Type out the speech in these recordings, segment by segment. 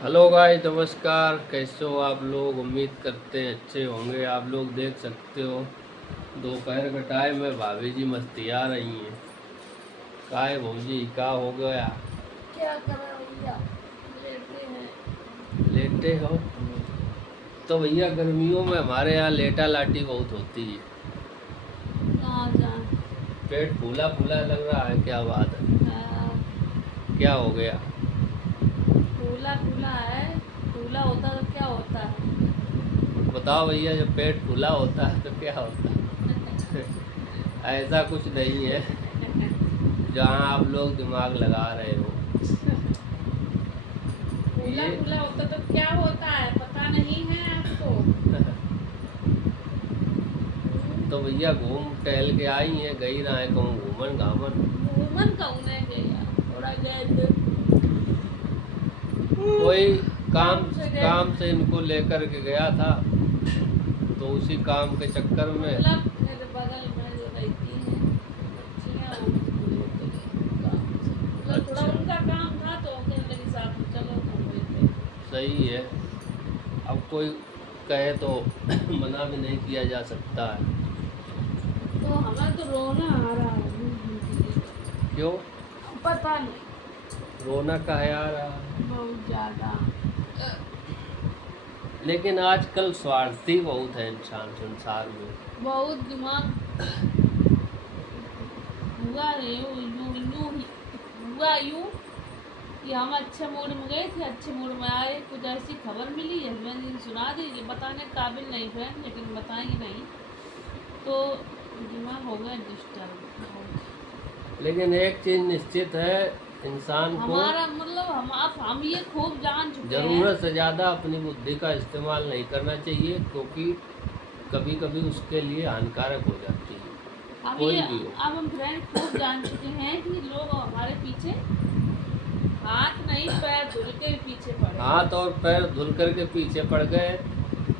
Hello guys, नमस्कार। कैसे हो आप लोग? उम्मीद करते हैं अच्छे होंगे। आप लोग देख सकते हो दोपहर का टाइम है, भाभी जी मस्तिया रही हैं। का है भौजी, का हो गया? क्या कर रहे हो भैया? लेटे हैं। लेटे हो? तो भैया गर्मियों में हमारे यहाँ लेटा लाटी बहुत होती है। कहाँ जाए? पेट फूला फूला लग रहा है, क्या बात है? क्या हो गया? फूला फूला है। फूला होता तो क्या होता है? बताओ भैया, जब पेट फूला होता है तो क्या होता है? ऐसा कुछ नहीं है जहाँ आप लोग दिमाग लगा रहे हो। फूला ये फूला होता तो क्या होता है, पता नहीं है आपको? तो भैया घूम टहल के आई हैं, गई रहा है कहूँ घूमन घामन? घूमन कहूँ नहीं गया, थोड़ा गए थे। कोई काम काम से गए काम से इनको लेकर के गया था, तो उसी काम के चक्कर में। मतलब मेरे बगल में जो रहती हैं बच्चियाँ, वो मुझको लेके गई काम से। मतलब थोड़ा अच्छा, उनका काम था तो कहने लगी साथ में चलो, तो हम गए थे। सही है। अब कोई कहे तो मना भी नहीं किया जा सकता है। तो हमें तो रोना आ रहा है घूम क्यों? पता नहीं, रोना काहे आ रहा है? बहुत ज्यादा। लेकिन आजकल स्वार्थी बहुत है इंसान संसार में। बहुत दिमाग हुआ है, हुआ यूं कि हम अच्छे मूड में गए थे, अच्छे मूड में आए, कुछ ऐसी खबर मिली है, मैंने सुना दीजिए, बताने के काबिल नहीं थे लेकिन बताएंगे नहीं तो दिमाग हो गया डिस्टर्ब। लेकिन एक चीज निश्चित है, इंसान को हमारा मतलब हम ये खूब जान चुके हैं। ज़रूरत से ज़्यादा अपनी बुद्धि का इस्तेमाल नहीं करना चाहिए, क्योंकि कभी कभी उसके लिए हानिकारक हो जाती है, हम कोई ये भी हो। अब हम फ्रेंड खूब जान चुके हैं कि लोग हमारे पीछे हाथ नहीं पैर धुल के पीछे पड़े। हाथ और पैर धुल कर के पीछे पड़ गए,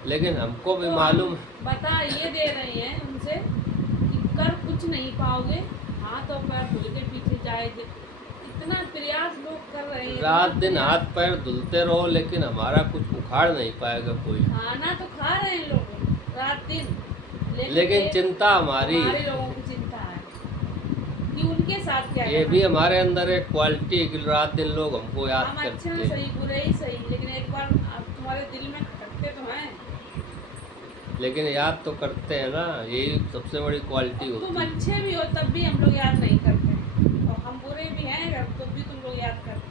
लेकिन हमको भी तो मालूम। हम बता ये दे रहे हैं उनसे कि कर कुछ नहीं पाओगे, हाथ और पैर धुल के पीछे जाएंगे। इतना प्रयास लोग कर रहे हैं, रात इतना दिन हाथ प्रयास। पैर धुलते रहो, लेकिन हमारा कुछ उखाड़ नहीं पाएगा कोई। खाना तो खा रहे हैं लोग रात दिन, लेकिन ये चिंता हमारी हमारे लोगों की चिंता है कि उनके साथ क्या ये करना भी चाहिए। हमारे अंदर एक क्वालिटी है कि रात दिन लोग हमको याद हम अच्छे करते में हैं। सही, बुरे ही सही, लेकिन एक बार आप तुम्हारे दिल में खटकते तो हैं। लेकिन याद तो करते हैं ना, यही सबसे बड़ी क्वालिटी अब तुम होती है। अच्छे भी हो तब भी हम लोग याद नहीं करते हैं, और हम बुरे भी हैं अगर तब भी तुम लोग याद करते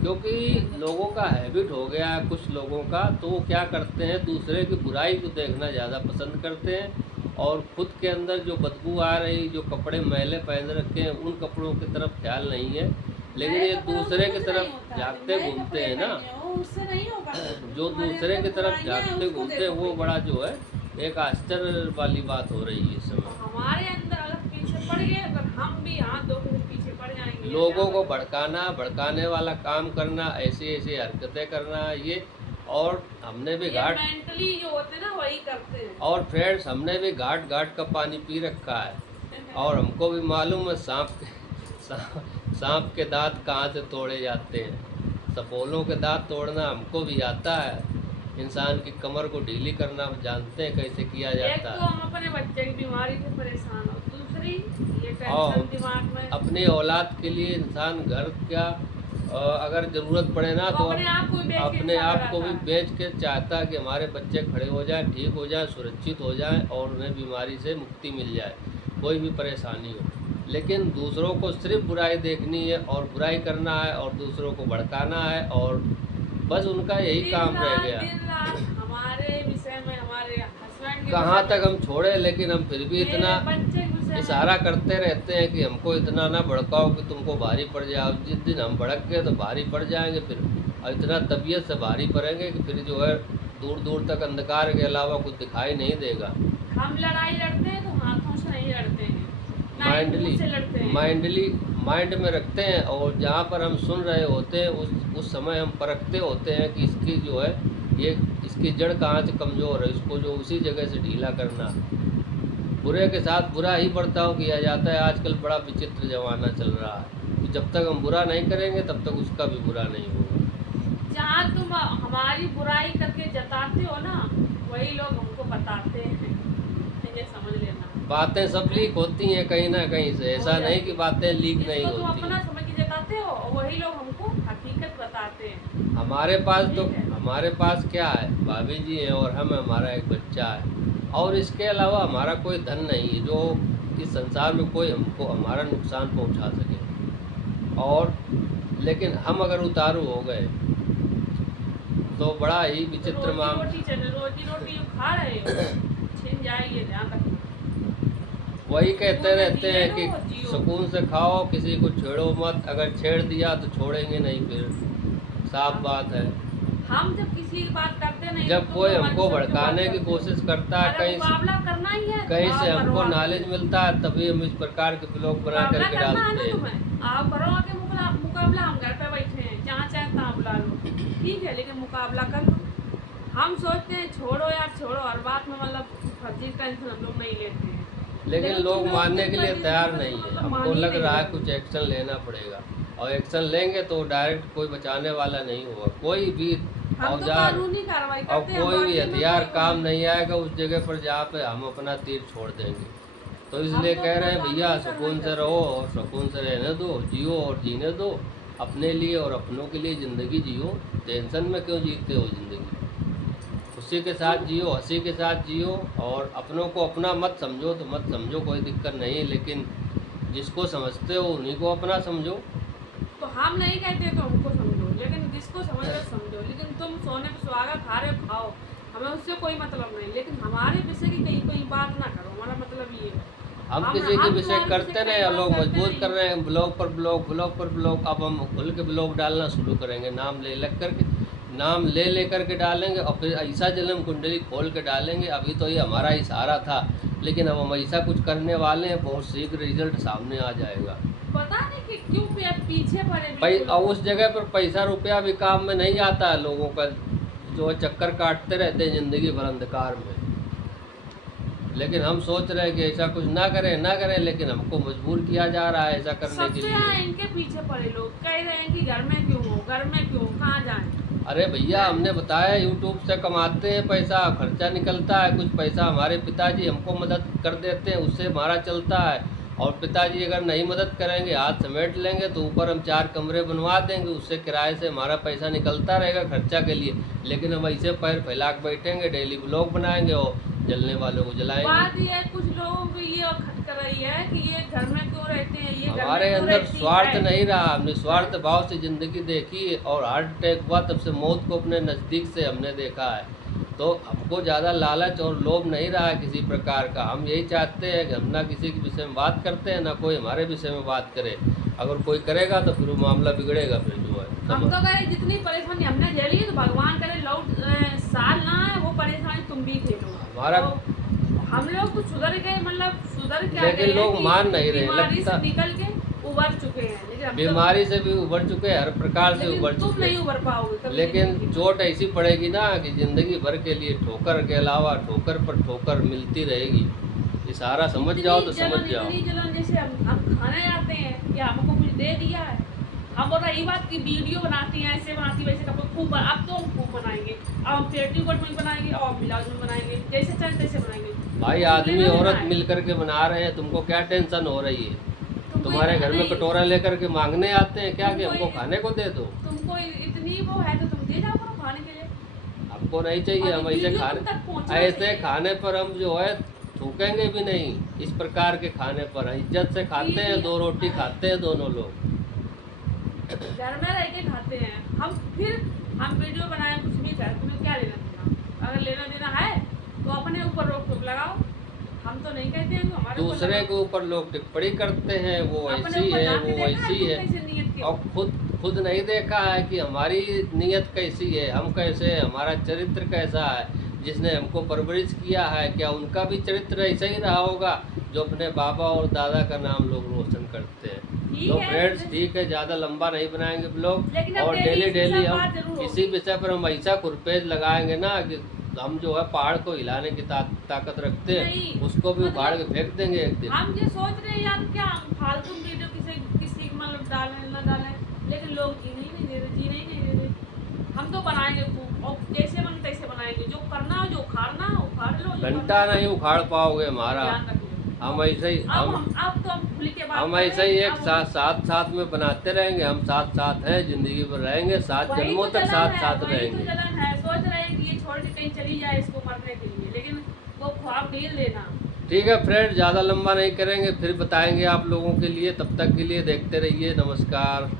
क्योंकि लोगों का हैबिट हो गया है कुछ लोगों का, तो वो क्या करते हैं, दूसरे की बुराई को देखना ज़्यादा पसंद करते हैं, और खुद के अंदर जो बदबू आ रही, जो कपड़े मैले पहन रखे हैं, उन कपड़ों की तरफ ख्याल नहीं है, हैं। लेकिन नए ये कपड़ों से दूसरे की कुछ नहीं तरफ होता, तुम झांकते नए घूमते कपड़े हैं ना। पहने हो उससे नहीं होगा कुछ, जो तुम्हारे दूसरे अंदर की तरफ बुराइयां हैं झांकते उसको घूमते हैं, देखो वो पहले। बड़ा जो है एक आश्चर्य वाली बात हो रही है इस समय। और हमारे अंदर अगर पीछे पड़ गए, अगर हम भी हाथ धो के पीछे पड़ जाएंगे या लोगों को जाकर भड़काना, भड़काने वाला काम करना, ऐसी ऐसी हरकतें करना, ये। और हमने भी ये घाट मेंटली जो होते हैं ना वही करते हैं। और फ्रेंड्स, हमने भी घाट घाट का पानी पी रखा है, और हमको भी मालूम है सांप के दांत कहाँ से तोड़े जाते हैं। सपोलों के दांत तोड़ना हमको भी आता है, इंसान की कमर को ढीली करना जानते हैं कैसे किया एक जाता तो है। हम अपने बच्चे की बीमारी से परेशान हो, दूसरी ये और टेंशन दिमाग में। अपनी औलाद के लिए इंसान घर का अगर ज़रूरत पड़े ना, वो तो अपने आप को भी बेच के अपने इंसान आप को लगाता भी है। बेच के चाहता है कि हमारे बच्चे खड़े हो जाएं, ठीक हो जाएं, सुरक्षित हो जाएं, और उन्हें बीमारी से मुक्ति मिल जाए, कोई भी परेशानी हो। लेकिन दूसरों को सिर्फ बुराई देखनी है और बुराई करना है और दूसरों को भड़काना है, और बस उनका यही काम रह गया। दिन रात हमारे विषय में, हमारे हस्बैंड के कहाँ विषय तक में, हम छोड़े, लेकिन हम फिर भी मेरे इतना बच्चे के विषय में। इशारा करते रहते हैं कि हमको इतना ना भड़काओ कि तुमको भारी पड़ जाओ। जिस दिन हम भड़क गए तो भारी पड़ जाएंगे फिर, और इतना तबीयत से भारी पड़ेंगे कि फिर जो है दूर दूर तक अंधकार के अलावा कुछ दिखाई नहीं देगा। हम लड़ाई लड़ते हैं तो हाथों से नहीं लड़ते हैं, ना ही माइंडली मुंह से लड़ते हैं। माइंडली माइंड में रखते हैं, और जहाँ पर हम सुन रहे होते हैं उस समय हम परखते होते हैं कि इसकी जो है ये इसकी जड़ कहाँ से कमज़ोर है, इसको जो उसी जगह से ढीला करना। बुरे के साथ बुरा ही बर्ताव किया जाता है। आजकल बड़ा विचित्र ज़माना चल रहा है कि जब तक हम बुरा नहीं करेंगे तब तक उसका भी बुरा नहीं होगा। जहाँ तुम हमारी बुराई करके जताते हो ना, वही लोग हमको बताते हैं, ये समझ लेना। बातें सब लीक होती हैं कहीं ना कहीं से, ऐसा नहीं कि बातें लीक नहीं जिसको तुम होती। अपना समझ के जताते हो, वही लोग हमको हकीकत बताते हैं। हमारे पास तो, ठीक है। हमारे पास क्या है, भाभी जी हैं और हम, हमारा एक बच्चा है, और इसके अलावा हमारा कोई धन नहीं है जो इस संसार में कोई हमको हमारा नुकसान पहुंचा सके। और लेकिन हम अगर उतारू हो गए तो बड़ा ही विचित्र रोजी रोटी जो खा रहे हो छिन जाएगी, ध्यान रखो। वही कहते रहते हैं कि जियो, जियो। सुकून से खाओ, किसी को छेड़ो मत, अगर छेड़ दिया तो छोड़ेंगे नहीं फिर, साफ बात है। हम जब किसी की बात करते नहीं, जब तो कोई हमारी हमको सबकी भड़काने बात की करते कोशिश करता है, अरे कहीं मुकाबला करना ही है, कहीं तो से आप हमको करो नॉलेज आके। मिलता है, तभी हम इस प्रकार के ब्लॉग बना मुकाबला करके करना है डालते ना हैं। तुम्हें, आप करो आके मुकाबला। हम घर पे बैठे हैं, जहाँ चाहे तहाँ बुला लो, ठीक है, लेकिन मुकाबला कर लो। हम सोचते हैं छोड़ो यार छोड़ो, हर बात में मतलब फर्जी टेंशन हम लोग नहीं लेते हैं, लेकिन लोग तुम मानने दिन के पर लिए दिन तैयार पर नहीं दिन है। मतलब हमको मान ही लग नहीं रहा है रहे। कुछ एक्शन लेना पड़ेगा, और एक्शन लेंगे तो डायरेक्ट कोई बचाने वाला नहीं होगा, कोई भी हम तो औजार कानूनी कार्रवाई और करते हैं, कोई भी बाकी में हथियार कोई काम नहीं आएगा उस जगह पर जहाँ पे हम अपना तीर छोड़ देंगे। तो इसलिए हम तो कह रहे अपना हैं भैया कानूनी सुकून कार्रवाई से करते रहो हैं। और सुकून से रहने दो, जियो और जीने दो, अपने लिए और अपनों के लिए ज़िंदगी जियो, टेंशन में क्यों जीते हो ज़िंदगी, खुशी के साथ जियो, हंसी के साथ जियो, और अपनों को अपना मत समझो तो मत समझो, कोई दिक्कत नहीं, लेकिन जिसको समझते हो उन्हीं को अपना समझो। तो हम नहीं कहते तो हमको समझो, लेकिन जिसको समझ रहे समझो, लेकिन तुम सोने पे सुहागा खा रहे हो खाओ, हमें उससे कोई मतलब नहीं, लेकिन हमारे विषय की कहीं कोई बात ना करो, हमारा मतलब ये है। हम किसी के विषय तुम्हारे करते विषय नहीं, कई लोग बात करते मजबूर नहीं। कर रहे हैं, ब्लॉग पर ब्लॉग, ब्लॉग पर ब्लॉग। अब हम खुल के ब्लॉग डालना शुरू करेंगे, नाम ले लग करके, नाम ले ले करके डालेंगे, और फिर ऐसा जन्म कुंडली खोल के डालेंगे। अभी तो ये हमारा इशारा था, लेकिन अब हम ऐसा कुछ करने वाले हैं, बहुत शीघ्र रिजल्ट सामने आ जाएगा। पता नहीं कि क्यों पीछे पड़े और बिल्कुल। उस जगह पर पैसा रुपया भी काम में नहीं आता है लोगों का, जो है चक्कर काटते रहते हैं ज़िंदगी भर अंधकार में। लेकिन हम सोच रहे हैं कि ऐसा कुछ ना करें, लेकिन हमको मजबूर किया जा रहा है ऐसा करने के सबसे लिए। इनके पीछे पड़े लोग कह रहे हैं कि घर में क्यों हो, घर में क्यों, कहाँ जाएं। अरे भैया हमने बताया यूट्यूब से कमाते हैं पैसा, खर्चा निकलता है, कुछ पैसा हमारे पिताजी हमको मदद कर देते हैं, उससे हमारा चलता है। और पिताजी अगर नहीं मदद करेंगे, हाथ समेट लेंगे, तो ऊपर हम 4 कमरे बनवा देंगे, उससे किराए से हमारा पैसा निकलता रहेगा खर्चा के लिए। लेकिन हम ऐसे पैर फैला के बैठेंगे, डेली ब्लॉग बनाएंगे और जलने वालों को जलाएंगे। बात ये है, कुछ लोगों को ये खटक रही है कि ये घर में क्यों रहते हैं, ये घर में हमारे क्यों अंदर रहती स्वार्थ है। नहीं रहा, हमने स्वार्थ भाव से ज़िंदगी देखी, और हार्ट अटैक हुआ तब से मौत को अपने नज़दीक से हमने देखा है। तो हमको ज़्यादा लालच और लोभ नहीं रहा है किसी प्रकार का। हम यही चाहते हैं कि हम ना किसी के विषय में बात करते हैं, ना कोई हमारे विषय में बात करे। अगर कोई करेगा तो फिर वो मामला बिगड़ेगा, फिर जो है हम तो कहे जितनी परेशानी हमने झेली है, तो भगवान करे लौट साल ना है वो परेशानी तुम भी झेलो। हमारा तो हम लोग तो सुधर गए, मतलब सुधर क्या लेकिन गए लोग कि मान नहीं रहे, बीमारी से लगता निकल के उबर चुके हैं, लेकिन हम तो- बीमारी से भी उबर चुके हैं, हर प्रकार से लेकिन उबर तुम चुके नहीं हैं। उबर पाओगे कभी लेकिन जिंदगी में। चोट ऐसी पड़ेगी ना कि ज़िंदगी भर के लिए ठोकर के अलावा ठोकर पर ठोकर मिलती रहेगी। इशारा समझ जाओ तो समझ जाओ। इतनी जलन जैसे हम खाने जाते हैं कि हमको कुछ दे दिया है, हम बोल रही बात की वीडियो बनाती हैं, ऐसे बनाती वैसे कपड़े खूब अब तो हम खूब बनाएंगे, अब हम पेटीकोट में बनाएंगे और ब्लाउज में बनाएंगे, जैसे चाहे तैसे बनाएंगे। भाई आदमी औरत मिल करके बना रहे हैं, तुमको क्या टेंशन हो रही है? तुम्हारे घर में कटोरा लेकर के मांगने आते हैं क्या कि हमको खाने को दे दो? तुमको इतनी वो है तो तुम दे जाओ करो खाने के लिए। हमको नहीं चाहिए, हम ऐसे वीडियो तुम खाने, तक पहुंचना ऐसे चाहिए। खाने पर हम जो है थूकेंगे भी नहीं। इस प्रकार के खाने पर इज्जत से खाते हैं, 2 रोटी खाते हैं दोनों लोग। घर में रह के खाते हैं हम, फिर हम वीडियो बनाए कुछ भी करें, तुम्हें क्या लेना देना? अगर लेना देना है तो अपने ऊपर रोक टोक लगाओ। हम तो नहीं कहते हैं कि हमारे ऊपर दूसरे लगाओ। के ऊपर लोग टिप्पणी करते हैं, वो अपने ऐसी ऊपर है, जाके वो देखा ऐसी तुम है, कैसे नियत के हो? और खुद नहीं देखा है कि हमारी नीयत कैसी है, हम कैसे हैं, हमारा चरित्र कैसा है, जिसने हमको परवरिश किया है, क्या उनका भी चरित्र ऐसा ही रहा होगा जो अपने बाबा और दादा का नाम लोग रोशन करते हैं। ठीक तो है, फ्रेंड्स ठीक है, ज़्यादा लंबा नहीं बनाएंगे ब्लॉग, लेकिन अब और डेली डेली इस हम बात जरूर होगी। इसी विषय पर हम ऐसा कुरपेज लगाएंगे ना कि हम जो है पहाड़ को हिलाने की ताकत रखते हैं, नहीं, उसको भी मतलब उखाड़ के फेंक देंगे एक दिन। हम ये सोच रहे हैं यार क्या हम फालतू वीडियो किसी मतलब डालें ना डालें, लेकिन लोग जीने ही नहीं दे रहे, जीने ही नहीं दे रहे। हम बनाएंगे और जैसे मन तैसे बनाएंगे, जो करना हो, जो उखाड़ना हो उखाड़ लो, जो घंटा करना हो, नहीं उखाड़ पाओगे हमारा। ध्यान रखिए। हम ऐसे ही अब तो हम खुल के बात हम कर ऐसे रहे ही हैं, एक अब साथ में बनाते रहेंगे। हम साथ हैं, जिंदगी भर रहेंगे, 7 वही जन्मों तो तक जलन है, साथ वही तो रहेंगे। जलन है। सोच रहे हैं कि ये छोड़ के कहीं चली जाए इसको मरने के लिए, लेकिन वो ख्वाब नहीं लेना। ठीक है फ्रेंड, ज़्यादा लंबा नहीं करेंगे, फिर बताएंगे आप लोगों के लिए। तब तक के लिए देखते रहिए। नमस्कार।